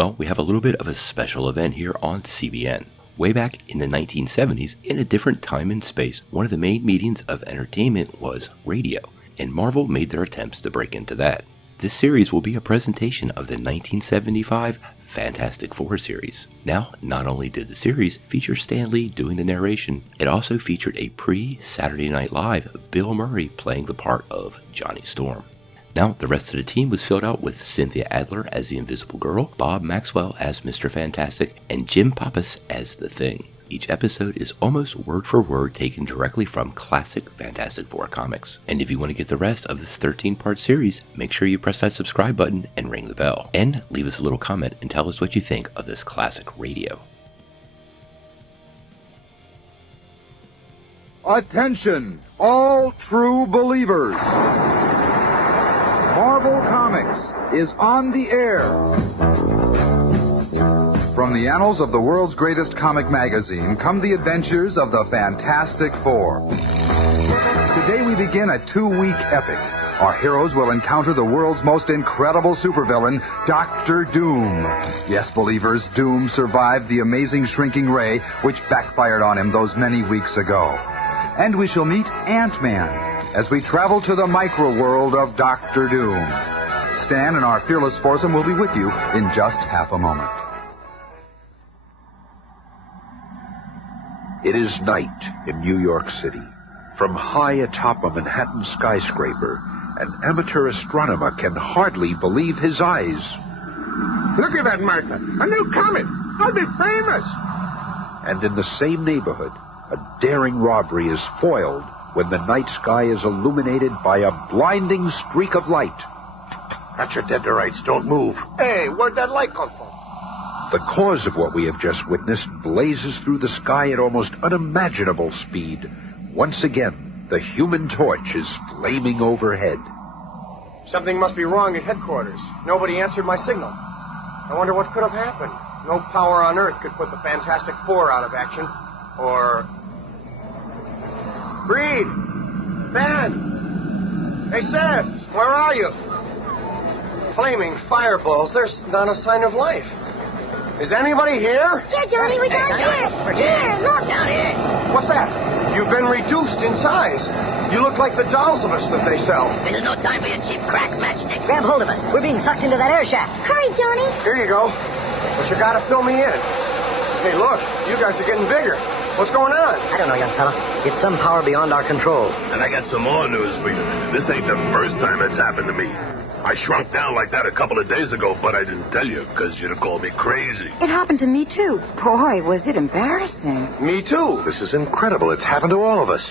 Well, we have a little bit of a special event here on CBN. Way back in the 1970s, in a different time and space, one of the main mediums of entertainment was radio, and Marvel made their attempts to break into that. This series will be a presentation of the 1975 Fantastic Four series. Now, not only did the series feature Stan Lee doing the narration, it also featured a pre-Saturday Night Live Bill Murray playing the part of Johnny Storm. Now, the rest of the team was filled out with Cynthia Adler as the Invisible Girl, Bob Maxwell as Mr. Fantastic, and Jim Pappas as the Thing. Each episode is almost word for word taken directly from classic Fantastic Four comics. And if you want to get the rest of this 13-part series, make sure you press that subscribe button and ring the bell. And leave us a little comment and tell us what you think of this classic radio. Attention, all true believers. Marvel Comics is on the air. From the annals of the world's greatest comic magazine come the adventures of the Fantastic Four. Today we begin a 2-week epic. Our heroes will encounter the world's most incredible supervillain, Dr. Doom. Yes, believers, Doom survived the amazing shrinking ray which backfired on him those many weeks ago. And we shall meet Ant-Man as we travel to the micro-world of Dr. Doom. Stan and our fearless foursome will be with you in just half a moment. It is night in New York City. From high atop a Manhattan skyscraper, an amateur astronomer can hardly believe his eyes. Look at that, Martha. A new comet. I'll be famous. And in the same neighborhood, a daring robbery is foiled when the night sky is illuminated by a blinding streak of light. Got your dead to rights. Don't move. Hey, where'd that light come from? The cause of what we have just witnessed blazes through the sky at almost unimaginable speed. Once again, the Human Torch is flaming overhead. Something must be wrong at headquarters. Nobody answered my signal. I wonder what could have happened. No power on Earth could put the Fantastic Four out of action. Or... Breed! Ben! Hey, Seth! Where are you? Flaming fireballs. There's not a sign of life. Is anybody here? Here, Johnny, we're down here. We're here. Look. Down here. What's that? You've been reduced in size. You look like the dolls of us that they sell. This is no time for your cheap cracks, matchstick. Grab hold of us. We're being sucked into that air shaft. Hurry, Johnny. Here you go. But you gotta fill me in. Hey, look, you guys are getting bigger. What's going on? I don't know, young fella. It's some power beyond our control. And I got some more news for you. This ain't the first time it's happened to me. I shrunk down like that a couple of days ago, but I didn't tell you because you'd have called me crazy. It happened to me, too. Boy, was it embarrassing. Me, too. This is incredible. It's happened to all of us.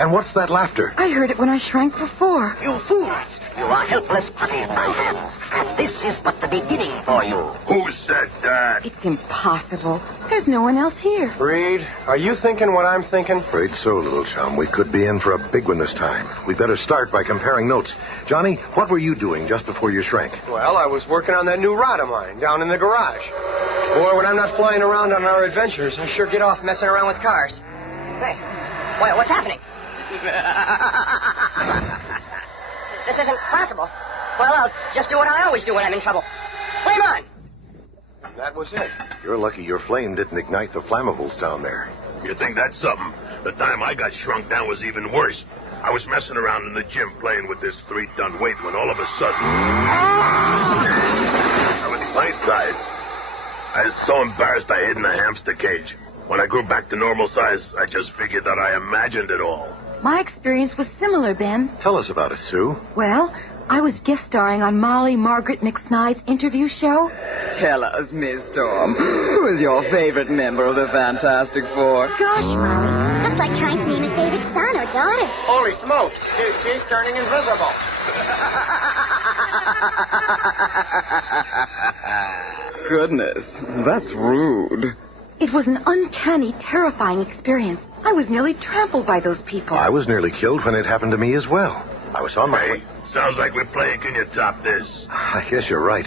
And what's that laughter? I heard it when I shrank before. You fools! You are helpless putty in my hands. And this is but the beginning for you. Who said that? It's impossible. There's no one else here. Reed, are you thinking what I'm thinking? Afraid so, little chum. We could be in for a big one this time. We better start by comparing notes. Johnny, what were you doing just before you shrank? Well, I was working on that new rod of mine down in the garage. Boy, when I'm not flying around on our adventures, I sure get off messing around with cars. Hey, what's happening? This isn't possible. Well, I'll just do what I always do when I'm in trouble. Flame on! That was it. You're lucky your flame didn't ignite the flammables down there. You think that's something? The time I got shrunk down was even worse. I was messing around in the gym playing with this 3-ton weight when all of a sudden... I was pint-sized. I was so embarrassed I hid in a hamster cage. When I grew back to normal size, I just figured that I imagined it all. My experience was similar, Ben. Tell us about it, Sue. Well, I was guest starring on Molly Margaret McSnide's interview show. Tell us, Miss Storm, who is your favorite member of the Fantastic Four? Gosh, Molly. That's like trying to name his favorite son or daughter. Holy smokes, she's turning invisible. Goodness, that's rude. It was an uncanny, terrifying experience. I was nearly trampled by those people. I was nearly killed when it happened to me as well. I was on my way. Sounds like we're playing Can You Top This? I guess you're right.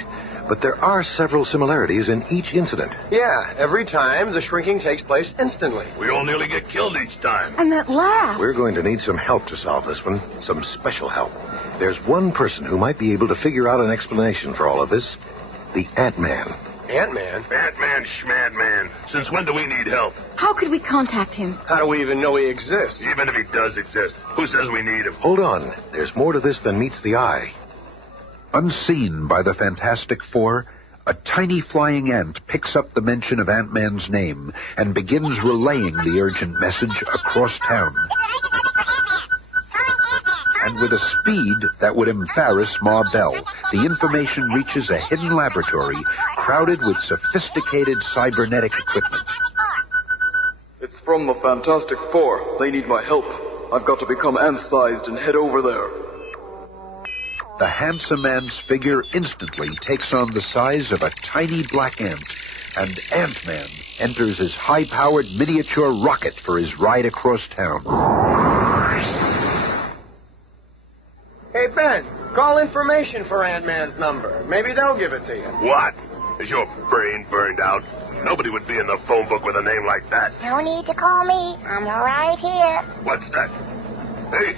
but there are several similarities in each incident. Yeah, every time the shrinking takes place instantly. We all nearly get killed each time. And that laugh. We're going to need some help to solve this one, some special help. There's one person who might be able to figure out an explanation for all of this. The Ant-Man. Ant-Man? Ant-Man, Schmad-Man. Since when do we need help? How could we contact him? How do we even know he exists? Even if he does exist, who says we need him? Hold on. There's more to this than meets the eye. Unseen by the Fantastic Four, a tiny flying ant picks up the mention of Ant-Man's name and begins relaying the urgent message across town. And with a speed that would embarrass Ma Bell, the information reaches a hidden laboratory crowded with sophisticated cybernetic equipment. It's from the Fantastic Four. They need my help. I've got to become ant-sized and head over there. The handsome man's figure instantly takes on the size of a tiny black ant, and Ant-Man enters his high-powered miniature rocket for his ride across town. Hey, Ben, call information for Ant-Man's number. Maybe they'll give it to you. What? Is your brain burned out? Nobody would be in the phone book with a name like that. No need to call me. I'm right here. What's that? Hey,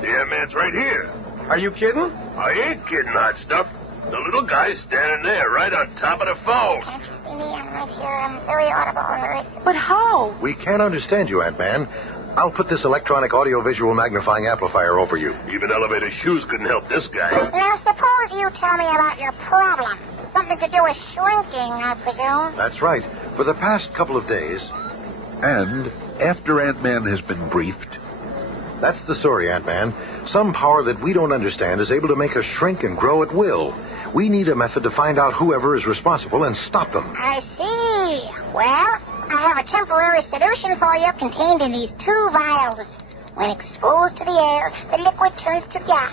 the Ant-Man's right here. Are you kidding? I ain't kidding, hot stuff. The little guy's standing there, right on top of the phone. Can't you see me? I'm right here. I'm very audible and very... But how? We can't understand you, Ant-Man. I'll put this electronic audio-visual magnifying amplifier over you. Even elevator shoes couldn't help this guy. Now, suppose you tell me about your problem. Something to do with shrinking, I presume. That's right. For the past couple of days. And after Ant-Man has been briefed... That's the story, Ant-Man. Some power that we don't understand is able to make us shrink and grow at will. We need a method to find out whoever is responsible and stop them. I see. Well, I have a temporary solution for you contained in these 2 vials. When exposed to the air, the liquid turns to gas.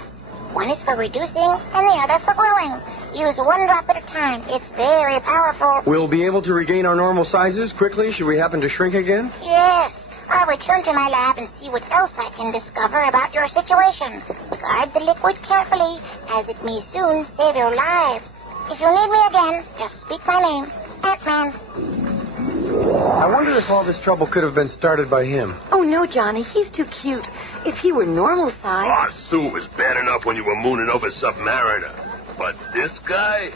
One is for reducing and the other for growing. Use 1 drop at a time. It's very powerful. We'll be able to regain our normal sizes quickly should we happen to shrink again? Yes. I'll return to my lab and see what else I can discover about your situation. Guard the liquid carefully, as it may soon save your lives. If you need me again, just speak my name, Ant-Man. I wonder if all this trouble could have been started by him. Oh, no, Johnny. He's too cute. If he were normal size... Aw, Sue, it was bad enough when you were mooning over Submariner. But this guy...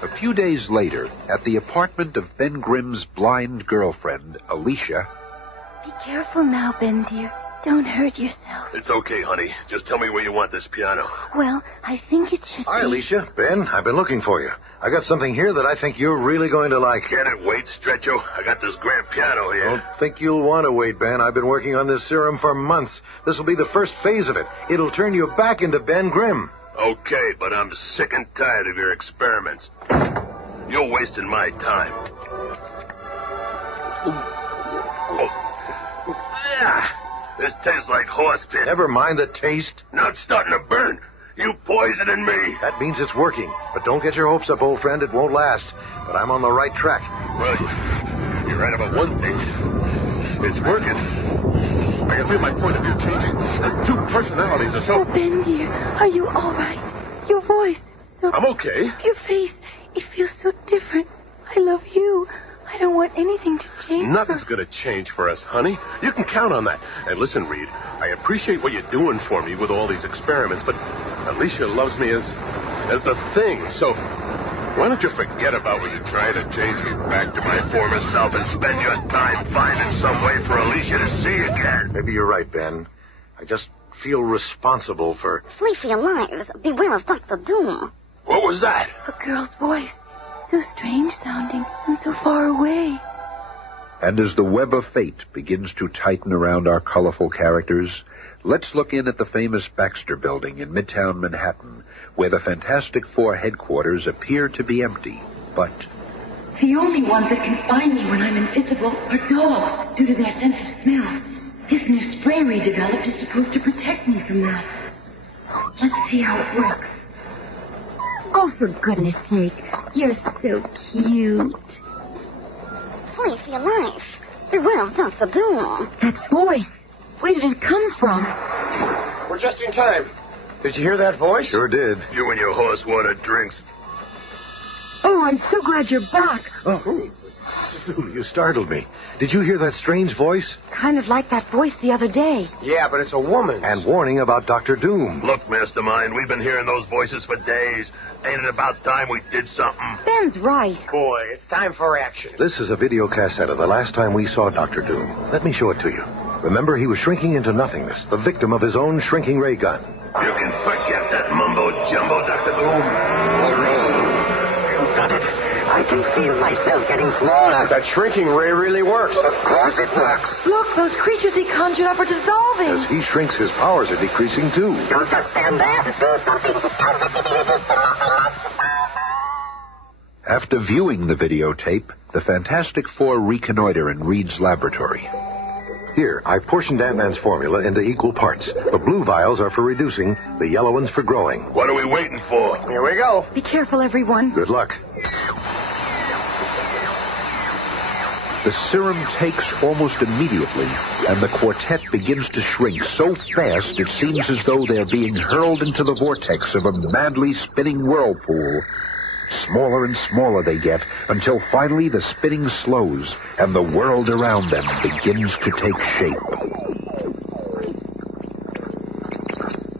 A few days later, at the apartment of Ben Grimm's blind girlfriend, Alicia... Be careful now, Ben, dear. Don't hurt yourself. It's okay, honey. Just tell me where you want this piano. Well, I think it should Hi, be... Alicia. Ben, I've been looking for you. I got something here that I think you're really going to like. Can it wait, Stretcho? I got this grand piano here. Don't think you'll want to wait, Ben. I've been working on this serum for months. This will be the first phase of it. It'll turn you back into Ben Grimm. Okay, but I'm sick and tired of your experiments. You're wasting my time. Oh. Ah, this tastes like horse pit. Never mind the taste. Now it's starting to burn. You poisoning me. That means it's working. But don't get your hopes up, old friend. It won't last. But I'm on the right track. Well, you're right about one thing. It's working. I can feel my point of view changing. Like 2 personalities or so. Oh, Ben, dear, are you all right? Your voice, so... I'm okay. Your face, it feels so different. I love you. I don't want anything to change. Nothing's going to change for us, honey. You can count on that. And listen, Reed, I appreciate what you're doing for me with all these experiments, but Alicia loves me as the thing. So why don't you forget about what you're trying to change me back to my former self and spend your time finding some way for Alicia to see again? Maybe you're right, Ben. I just feel responsible for... Flee for your lives. Beware of Dr. Doom. What was that? A girl's voice. So strange sounding and so far away. And as the web of fate begins to tighten around our colorful characters, let's look in at the famous Baxter Building in Midtown Manhattan, where the Fantastic Four headquarters appear to be empty. But the only ones that can find me when I'm invisible are dogs, due to their sense of smell. This new spray we developed is supposed to protect me from that. Let's see how it works. Oh, for goodness sake. You're so cute. Flee for your life. Beware of Dr. Doom. That voice. Where did it come from? We're just in time. Did you hear that voice? Sure did. You and your horse water drinks. Oh, I'm so glad you're back. Oh, you startled me. Did you hear that strange voice? Kind of like that voice the other day. Yeah, but it's a woman's. And warning about Dr. Doom. Look, Mastermind, we've been hearing those voices for days. Ain't it about time we did something? Ben's right. Boy, it's time for action. This is a video cassette of the last time we saw Dr. Doom. Let me show it to you. Remember, he was shrinking into nothingness, the victim of his own shrinking ray gun. You can forget that mumbo-jumbo, Dr. Doom. You've got it. I can feel myself getting smaller. That shrinking ray really works. Of course it works. Look, those creatures he conjured up are dissolving. As he shrinks, his powers are decreasing, too. Don't just stand there. Do something. After viewing the videotape, the Fantastic Four reconnoiter in Reed's laboratory. Here, I portioned Ant-Man's formula into equal parts. The blue vials are for reducing, the yellow ones for growing. What are we waiting for? Here we go. Be careful, everyone. Good luck. The serum takes almost immediately, and the quartet begins to shrink so fast it seems as though they're being hurled into the vortex of a madly spinning whirlpool. Smaller and smaller they get, until finally the spinning slows, and the world around them begins to take shape.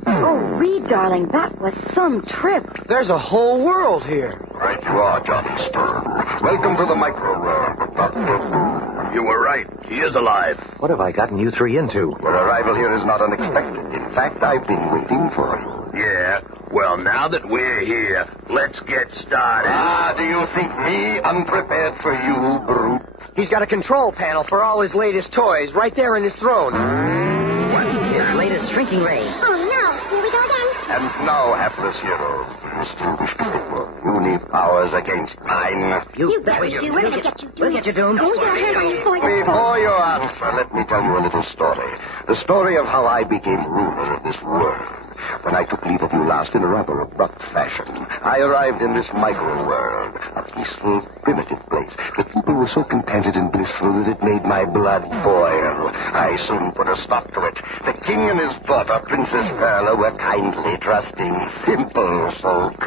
Oh, Reed, darling, that was some trip. There's a whole world here. Right you are, Johnny Stern. Welcome to the micro world. You were right. He is alive. What have I gotten you three into? Your arrival here is not unexpected. In fact, I've been waiting for you. Yeah? Well, now that we're here, let's get started. Do you think me unprepared for you, brute? He's got a control panel for all his latest toys right there in his throne. His latest shrinking ray. Oh, no. Here we go again. And now, hapless hero, you need powers against mine. You bet we do. We're We'll gonna get get you, We'll get you, Doom. Oh, yeah, Before you answer, let me tell you a little story. The story of how I became ruler of this world. When I took leave of you last in a rather abrupt fashion, I arrived in this micro-world, a peaceful, primitive place. The people were so contented and blissful that it made my blood boil. I soon put a stop to it. The king and his daughter, Princess Perla, were kindly, trusting, simple folk.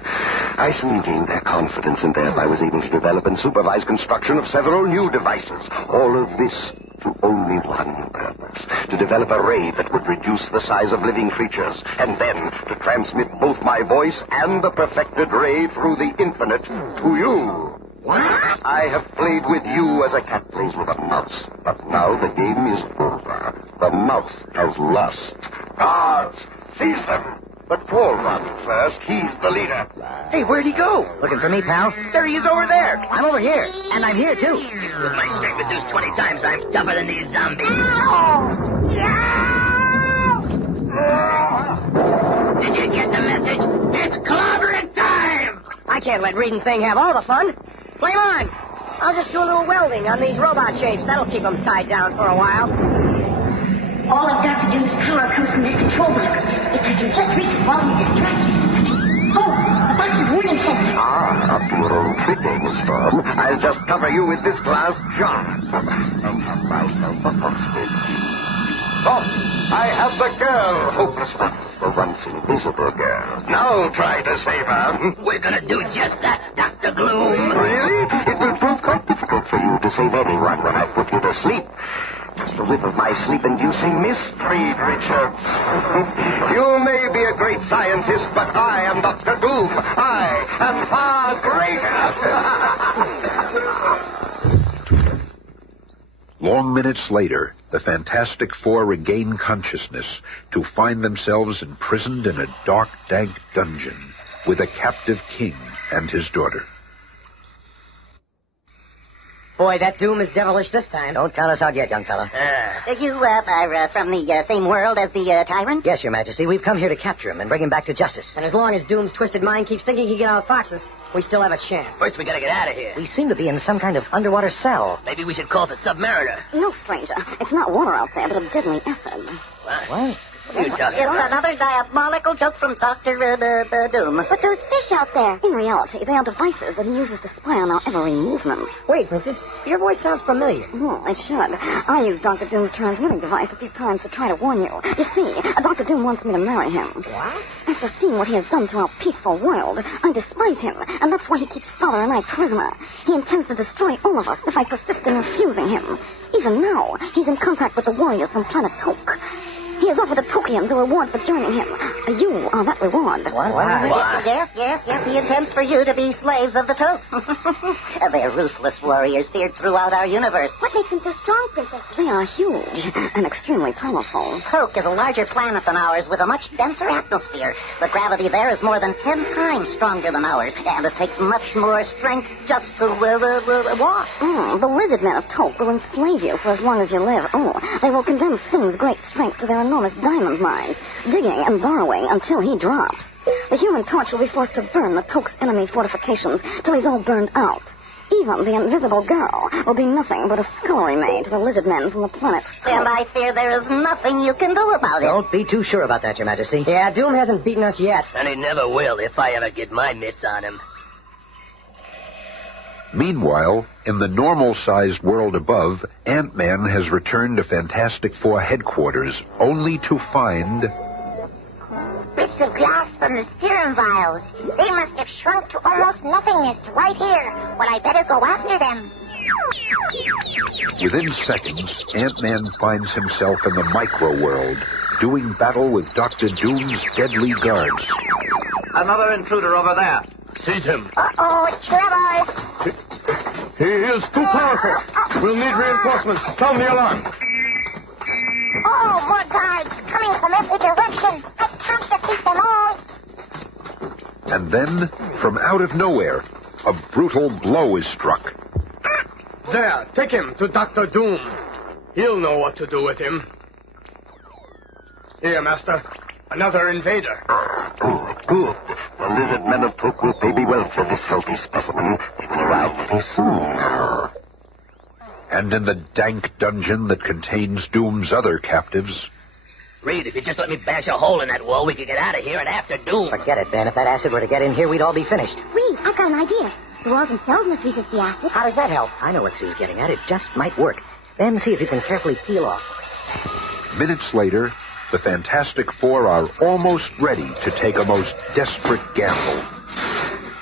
I soon gained their confidence and thereby was able to develop and supervise construction of several new devices. All of this to only one purpose, to develop a ray that would reduce the size of living creatures, and then to transmit both my voice and the perfected ray through the infinite to you. What? I have played with you as a cat plays with a mouse, but now the game is over. The mouse has lost. Guards, seize them! But Paul runs first. He's the leader. Hey, where'd he go? Looking for me, pal? There he is over there. I'm over here, and I'm here, too. With my strength reduced 20 times, I'm tougher than these zombies. Did you get the message? It's clobbering time! I can't let Reed and Thing have all the fun. Flame on! I'll just do a little welding on these robot shapes. That'll keep them tied down for a while. All I've got to do is power comes from this control box. If I can just reach it while he's distracted. Oh, that's a warning system. Up to your own trick, Miss Storm. I'll just cover you with this glass jar. And have myself a hostage. Oh, I have the girl, hopeless one. The once invisible girl. Now try to save her. We're gonna do just that, Dr. Gloom. Really? It will prove quite difficult for you to save anyone when I put you to sleep. Just a whiff of my sleep-inducing mystery, Richards. You may be a great scientist, but I am Dr. Doom. I am far greater. Long minutes later, the Fantastic Four regain consciousness to find themselves imprisoned in a dark, dank dungeon with a captive king and his daughter. Boy, that Doom is devilish this time. Don't count us out yet, young fella. You are from the same world as the tyrant? Yes, Your Majesty. We've come here to capture him and bring him back to justice. And as long as Doom's twisted mind keeps thinking he can outfox us, we still have a chance. First, we gotta get out of here. We seem to be in some kind of underwater cell. Maybe we should call the Submariner. No, stranger. It's not water out there, but a deadly acid. What? What are you talking about? It's another diabolical joke from Dr. Doom. But those fish out there, in reality, they are devices that he uses to spy on our every movement. Wait, Princess, your voice sounds familiar. It should. I use Dr. Doom's transmitting device a few times to try to warn you. You see, Dr. Doom wants me to marry him. What? After seeing what he has done to our peaceful world, I despise him, and that's why he keeps Father and I prisoner. He intends to destroy all of us if I persist in refusing him. Even now, he's in contact with the warriors from planet Toke. He has offered a token to reward for joining him. You are that reward. What? Yes. He intends for you to be slaves of the Tokes. They're ruthless warriors feared throughout our universe. What makes them so strong, Princess? They are huge and extremely powerful. Toke is a larger planet than ours with a much denser atmosphere. The gravity there is more than 10 times stronger than ours, and it takes much more strength just to walk. The lizard men of Toke will enslave you for as long as you live. They will condemn Thing's great strength to their enormous diamond mines, digging and burrowing until he drops. The Human Torch will be forced to burn the Toke's enemy fortifications till he's all burned out. Even the Invisible Girl will be nothing but a scullery maid to the lizard men from the planet Toke. And I fear there is nothing you can do about it. Don't be too sure about that, Your Majesty. Yeah, Doom hasn't beaten us yet. And he never will if I ever get my mitts on him. Meanwhile, in the normal-sized world above, Ant-Man has returned to Fantastic Four headquarters, only to find... Bits of glass from the serum vials. They must have shrunk to almost nothingness right here. Well, I better go after them. Within seconds, Ant-Man finds himself in the micro-world, doing battle with Dr. Doom's deadly guards. Another intruder over there. Seize him. Uh-oh, trouble. He is too powerful. We'll need reinforcements. Sound the alarm. Oh, more guards coming from every direction. I can't defeat them all. And then, from out of nowhere, a brutal blow is struck. There, take him to Dr. Doom. He'll know what to do with him. Here, Master. Another invader. Good. The lizard men of Toke will pay me well for this healthy specimen. They will arrive very soon. And in the dank dungeon that contains Doom's other captives... Reed, if you just let me bash a hole in that wall, we could get out of here and after Doom. Forget it, Ben. If that acid were to get in here, we'd all be finished. Reed, I've got an idea. The walls themselves must resist the acid. How does that help? I know what Sue's getting at. It just might work. Ben, see if you can carefully peel off. Minutes later, the Fantastic Four are almost ready to take a most desperate gamble.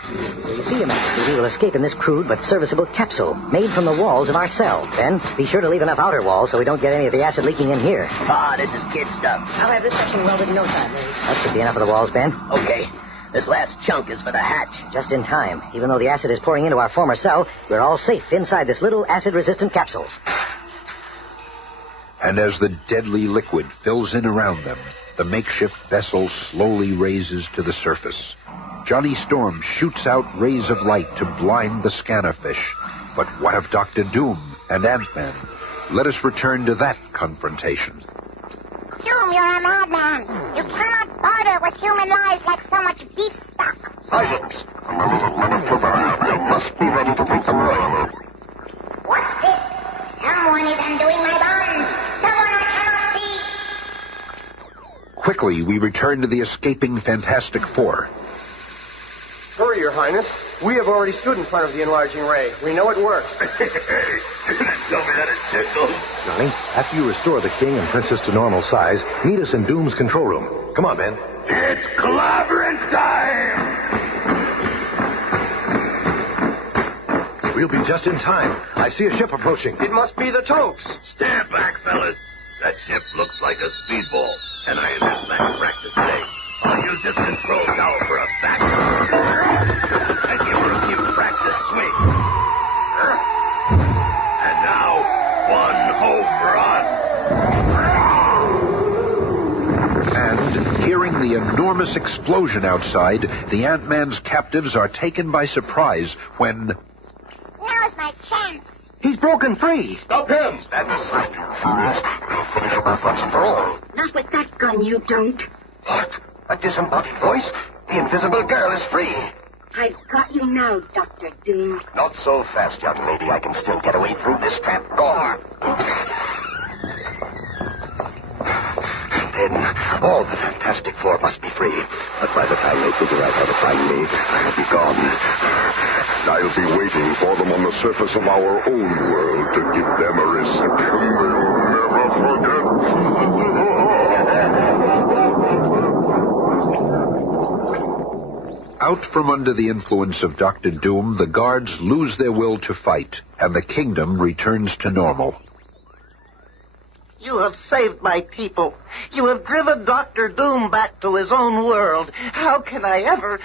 You see, Your Majesty, we will escape in this crude but serviceable capsule made from the walls of our cell. Ben, be sure to leave enough outer walls so we don't get any of the acid leaking in here. This is kid stuff. I'll have this section welded in no time, Larry. That should be enough of the walls, Ben. Okay. This last chunk is for the hatch. Just in time. Even though the acid is pouring into our former cell, we're all safe inside this little acid-resistant capsule. And as the deadly liquid fills in around them, the makeshift vessel slowly raises to the surface. Johnny Storm shoots out rays of light to blind the scanner fish. But what of Dr. Doom and Ant-Man? Let us return to that confrontation. Doom, you're a madman. You cannot barter with human lives like so much beef stock. Silence! The lizard men of Toke arrive. I must be ready to take them away. What's this? Someone is undoing my bonds. Someone I cannot see. Quickly, we return to the escaping Fantastic Four. Hurry, Your Highness. We have already stood in front of the enlarging ray. We know it works. Tell me that it tickles. Johnny, after you restore the king and princess to normal size, meet us in Doom's control room. Come on, man. It's clobbering time! We'll be just in time. I see a ship approaching. It must be the Tokes. Stand back, fellas. That ship looks like a speedball, and I ain't had much practice today. I'll use this control tower for a back. And give her a few practice swings. And now, one home run. And, hearing the enormous explosion outside, the Ant-Man's captives are taken by surprise when... Now's my chance. He's broken free. Stop him! Stand aside, you fools. We'll finish him off once and for all. Not with that gun, you don't. What? A disembodied voice? The invisible girl is free. I've got you now, Dr. Doom. Not so fast, young lady. I can still get away through this trap door. then all the Fantastic Four must be free. But by the time they figure out how to find me, I'll be gone. I'll be waiting for them on the surface of our own world to give them a reception they'll never forget. Out from under the influence of Dr. Doom, the guards lose their will to fight, and the kingdom returns to normal. You have saved my people. You have driven Dr. Doom back to his own world. How can I ever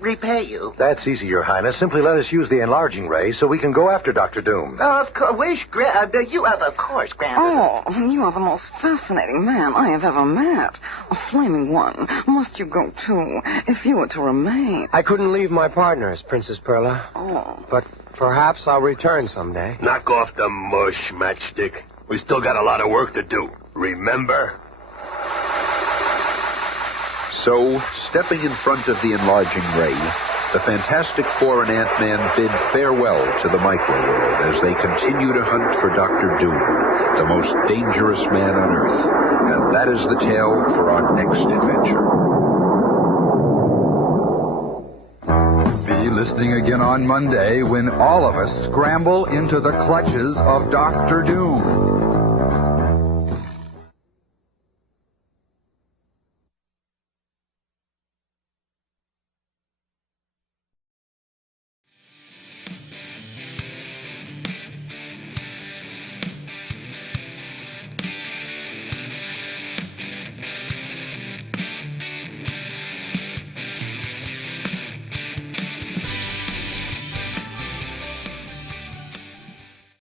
repay you? That's easy, Your Highness. Simply let us use the enlarging ray so we can go after Dr. Doom. Of course, of course, Grandmother. Oh, you are the most fascinating man I have ever met. A flaming one. Must you go, too, if you were to remain? I couldn't leave my partners, Princess Perla. Oh. But perhaps I'll return someday. Knock off the mush, Matchstick. We still got a lot of work to do. Remember? So, stepping in front of the enlarging ray, the Fantastic Four and Ant-Man bid farewell to the micro-world as they continue to hunt for Dr. Doom, the most dangerous man on Earth. And that is the tale for our next adventure. Be listening again on Monday when all of us scramble into the clutches of Dr. Doom.